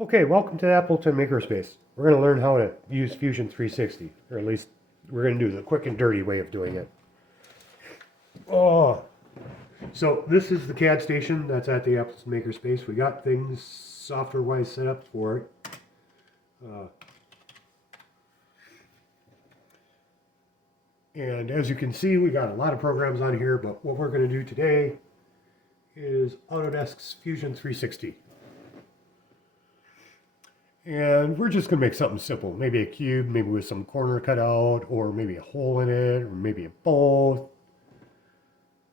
Okay, welcome to Appleton Makerspace. We're going to learn how to use Fusion 360, or at least we're going to do the quick and dirty way of doing it. Oh, so this is the CAD station that's at the Appleton Makerspace. We got things software-wise set up for it. Uh, and as you can see, we got a lot of programs on here, but what we're going to do today is Autodesk's Fusion 360. And we're just going to make something simple. Maybe a cube, maybe with some corner cut out, or maybe a hole in it, or maybe a both.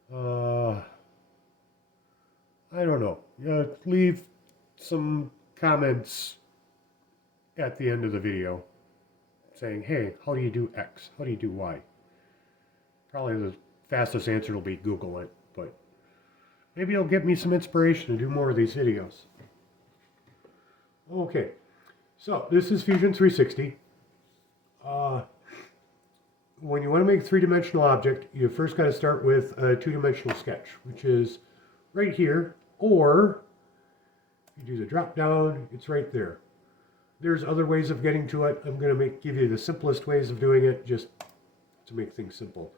I don't know. Leave some comments at the end of the video saying, hey, how do you do X? How do you do Y? Probably the fastest answer will be Google it, but maybe it'll give me some inspiration to do more of these videos. Okay. So this is Fusion 360. When you want to make a three-dimensional object, you first got to start with a two-dimensional sketch, which is right here, or you do the drop down, it's right there. There's other ways of getting to it. I'm going to give you the simplest ways of doing it, just to make things simple.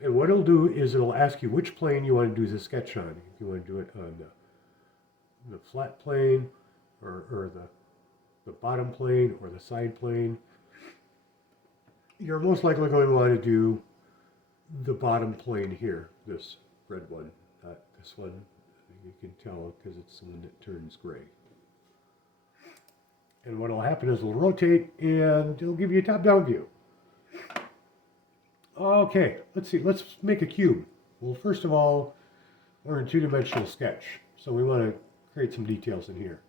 And what it'll do is it'll ask you which plane you want to do the sketch on. If you want to do it on the flat plane, or the bottom plane, or the side plane. You're most likely going to want to do the bottom plane here, this red one, not this one. You can tell because it's the one that turns gray. And what will happen is it'll rotate and it'll give you a top-down view. Okay, let's see, let's make a cube. Well, first of all, we're in two-dimensional sketch, so we want to create some details in here.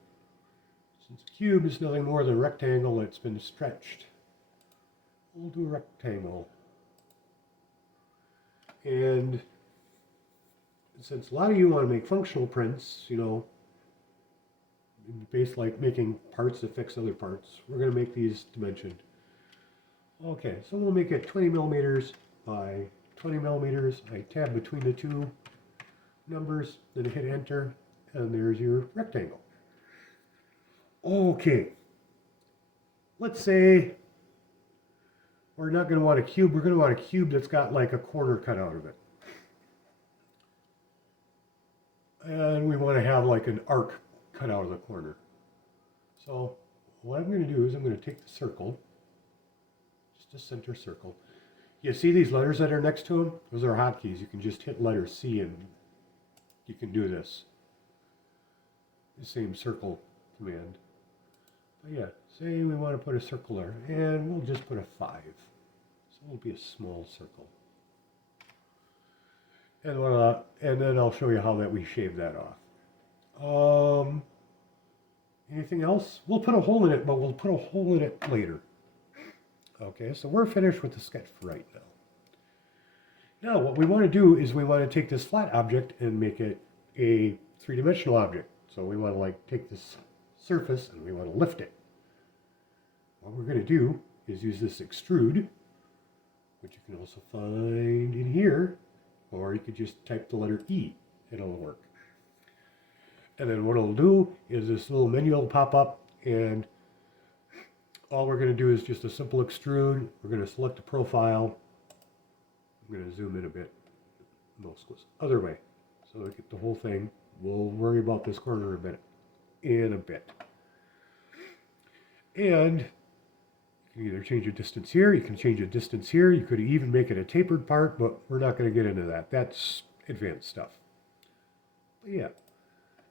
Since a cube is nothing more than a rectangle that's been stretched, we'll do a rectangle. And since a lot of you want to make functional prints, you know, based like making parts that fix other parts, we're going to make these dimensioned. Okay, so we'll make it 20 millimeters by 20 millimeters. I tab between the two numbers, then hit enter, and there's your rectangle. Okay, let's say we're not going to want a cube, we're going to want a cube that's got like a corner cut out of it. And we want to have like an arc cut out of the corner. So what I'm going to do is I'm going to take the circle, just a center circle. You see these letters that are next to them? Those are hotkeys. You can just hit letter C and you can do this. The same circle command. But yeah, say we want to put a circle there, and we'll just put a 5. So it'll be a small circle. And then I'll show you how that we shave that off. Anything else? We'll put a hole in it, but we'll put a hole in it later. Okay, so we're finished with the sketch for right now. Now, what we want to do is we want to take this flat object and make it a three-dimensional object. So we want to like take this surface and we want to lift it. What we're going to do is use this extrude, which you can also find in here, or you could just type the letter E, it'll work. And then what it'll do is this little menu will pop up, and all we're going to do is just a simple extrude. We're going to select the profile. I'm going to zoom in a bit. Most goes other way. So we get the whole thing. We'll worry about this corner in a bit. And you can either change the distance here, you can change the distance here, you could even make it a tapered part, but we're not going to get into that. That's advanced stuff. But yeah.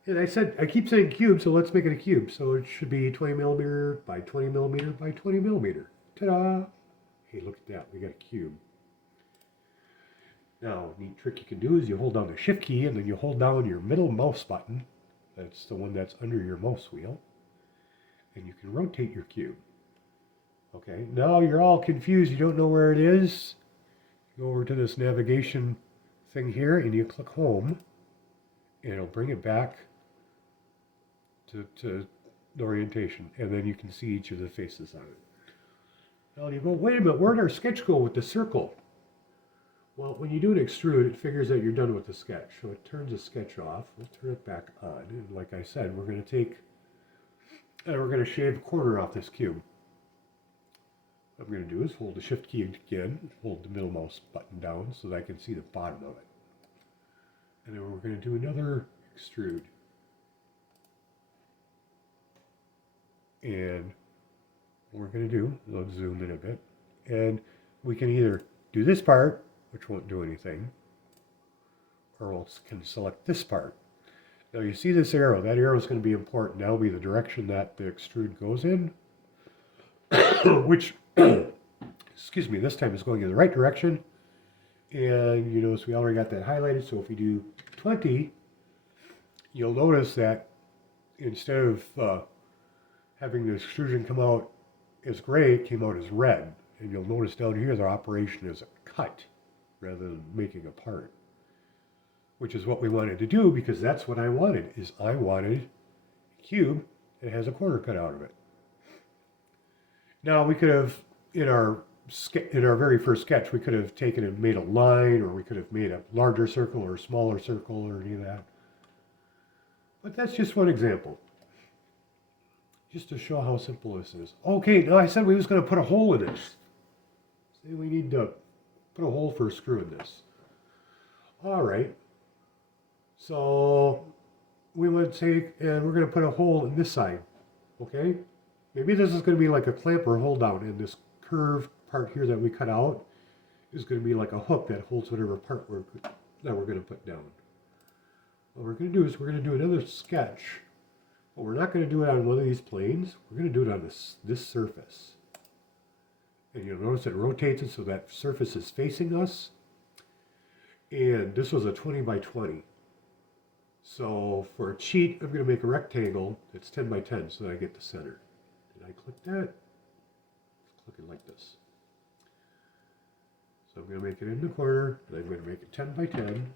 And I keep saying cube, so let's make it a cube. So it should be 20 millimeter by 20 millimeter by 20 millimeter. Ta-da! Hey, look at that, we got a cube. Now, a neat trick you can do is you hold down the shift key and then you hold down your middle mouse button. That's the one that's under your mouse wheel. And you can rotate your cube. Okay, now you're all confused, you don't know where it is. You go over to this navigation thing here and you click home. And it'll bring it back to the orientation, and then you can see each of the faces on it. Now you go, wait a minute, where'd our sketch go with the circle? Well, when you do an extrude, it figures that you're done with the sketch. So it turns the sketch off. We'll turn it back on. And like I said, we're going to take And we're going to shave a corner off this cube. What I'm going to do is hold the shift key again, hold the middle mouse button down so that I can see the bottom of it. And then we're going to do another extrude. And what we're going to do, I'll zoom in a bit, and we can either do this part, which won't do anything, or we can select this part. Now you see this arrow, that arrow is going to be important. That'll be the direction that the extrude goes in, which, excuse me, this time is going in the right direction. And you notice we already got that highlighted, so if we do 20, you'll notice that instead of having the extrusion come out as gray, it came out as red. And you'll notice down here the operation is a cut rather than making a part, which is what we wanted to do, because that's what I wanted, is I wanted a cube that has a corner cut out of it. Now we could have, in our very first sketch, we could have taken and made a line, or we could have made a larger circle or a smaller circle or any of that. But that's just one example, just to show how simple this is. Okay, now I said we was going to put a hole in this. See, we need to put a hole for a screw in this. All right. So we would take, and we're going to put a hole in this side, okay? Maybe this is going to be like a clamp or a hold down, and this curved part here that we cut out is going to be like a hook that holds whatever part that we're going to put down. What we're going to do is we're going to do another sketch, but we're not going to do it on one of these planes. We're going to do it on this surface. And you'll notice it rotates it so that surface is facing us. And this was a 20 by 20. So for a cheat, I'm going to make a rectangle that's 10 by 10 so that I get the center. Did I click that? It's clicking like this. So I'm going to make it in the corner, and I'm going to make it 10 by 10. And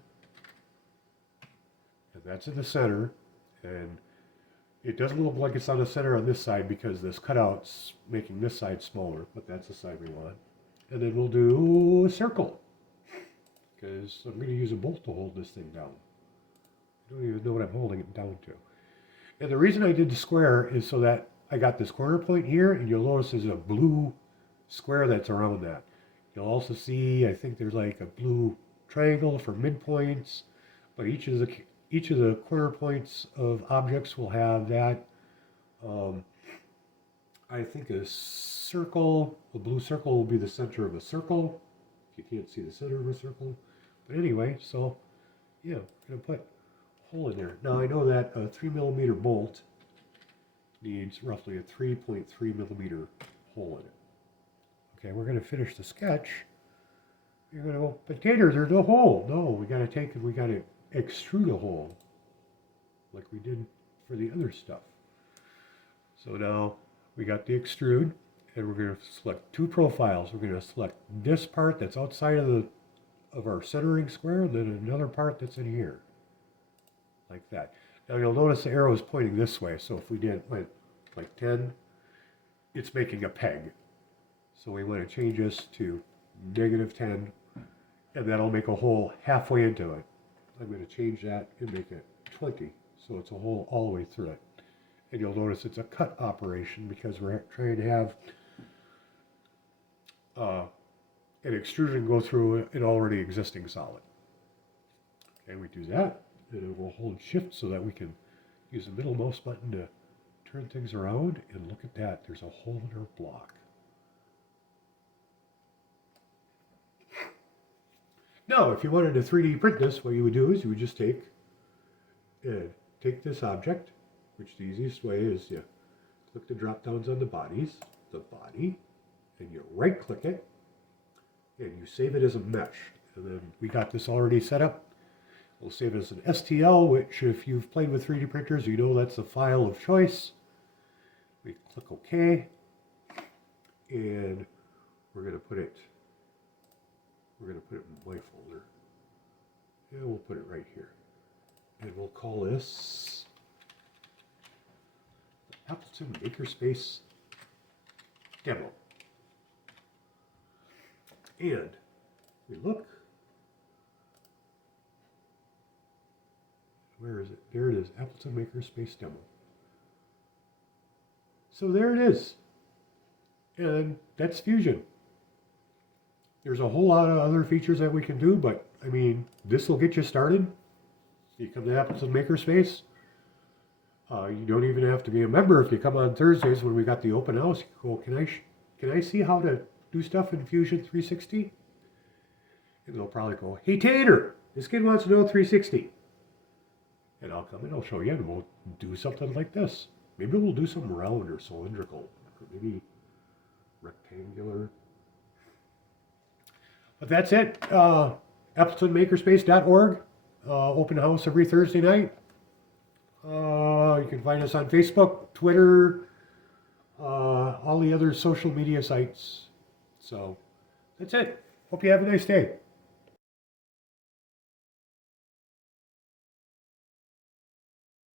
that's in the center. And it doesn't look like it's on the center on this side because this cutout's making this side smaller, but that's the side we want. And then we'll do a circle, because I'm going to use a bolt to hold this thing down. I don't even know what I'm holding it down to. And the reason I did the square is so that I got this corner point here, and you'll notice there's a blue square that's around that. You'll also see, I think there's like a blue triangle for midpoints, but each of the corner points of objects will have that. I think a circle, a blue circle will be the center of a circle. If you can't see the center of a circle. But anyway, so yeah, I'm going to put a hole in there. Now I know that a 3mm bolt needs roughly a 3.3 millimeter hole in it. Okay, we're going to finish the sketch. You're going to go, but Tater, there's no hole. No, we got to take and we got to extrude a hole like we did for the other stuff. So now we got the extrude, and we're going to select two profiles. We're going to select this part that's outside of our centering square, and then another part that's in here, like that. Now you'll notice the arrow is pointing this way, so if we went like 10, it's making a peg. So we want to change this to -10, and that'll make a hole halfway into it. I'm going to change that and make it 20, so it's a hole all the way through it. And you'll notice it's a cut operation because we're trying to have an extrusion go through an already existing solid. Okay, we do that, and then we'll hold shift so that we can use the middle mouse button to turn things around, and look at that, there's a hole in our block. Now, if you wanted to 3D print this, what you would do is you would just take this object, which the easiest way is you click the drop downs on the body, and you right click it, and you save it as a mesh. And then we got this already set up. We'll save it as an STL, which if you've played with 3D printers, you know that's the file of choice. We click OK, and we're going to put it in my folder. And we'll put it right here. And we'll call this Appleton Makerspace Demo. And we look. Where is it? There it is, Appleton Makerspace Demo. So there it is. And that's Fusion. There's a whole lot of other features that we can do, but I mean, this will get you started. You come to Appleton Makerspace. You don't even have to be a member. If you come on Thursdays when we got the open house, you go, can I see how to do stuff in Fusion 360? And they'll probably go, hey Tater, this kid wants to know 360. And I'll come and I'll show you, and we'll do something like this. Maybe we'll do something round or cylindrical, or maybe rectangular. But that's it. AppletonMakerspace.org. Open house every Thursday night. You can find us on Facebook, Twitter, all the other social media sites. So that's it. Hope you have a nice day.